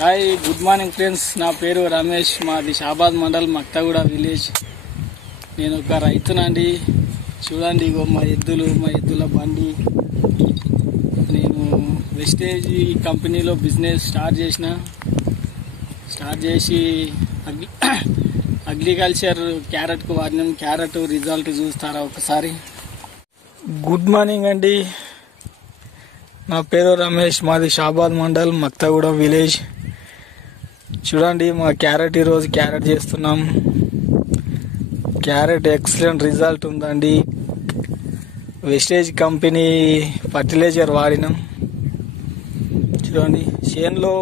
Hi good morning friends. నా పేరు రమేష్. మాది షాబాద్ మండల్ మక్తగూడ విలేజ్. నేను ఒక రైతునండి. చూడండి, ఇగో మా ఎద్దుల బండి. నేను వెస్టేజ్ కంపెనీలో బిజినెస్ స్టార్ట్ చేసి అగ్రికల్చర్ క్యారెట్కు వాడినాం. క్యారెట్ రిజల్ట్ చూస్తారా ఒకసారి? గుడ్ మార్నింగ్ అండి. నా పేరు రమేష్. మాది షాబాద్ మండల్ మక్తగూడ విలేజ్. చూడండి, మా క్యారెట్ ఈరోజు క్యారెట్ చేస్తున్నాం. క్యారెట్ ఎక్సలెంట్ రిజల్ట్ ఉందండి. వెస్టేజ్ కంపెనీ ఫర్టిలైజర్ వాడినాం. చూడండి, చేనులో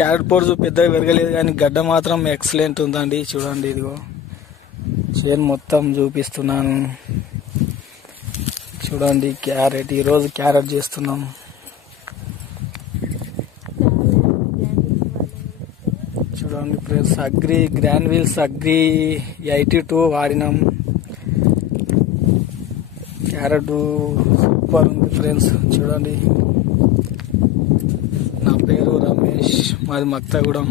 క్యారెట్ పొరుజు పెద్దగా పెరగలేదు, కానీ గడ్డ మాత్రం ఎక్సలెంట్ ఉందండి. చూడండి, ఇదిగో చేను మొత్తం చూపిస్తున్నాను. చూడండి, క్యారెట్ ఈరోజు క్యారెట్ చేస్తున్నాం. చూడండి ఫ్రెండ్స్, గ్రాన్విల్స్ అగ్రి 82 వాడినాం. క్యారెట్ సూపర్ ఉంది ఫ్రెండ్స్. చూడండి, నా పేరు రమేష్. మాది మక్తగూడెం.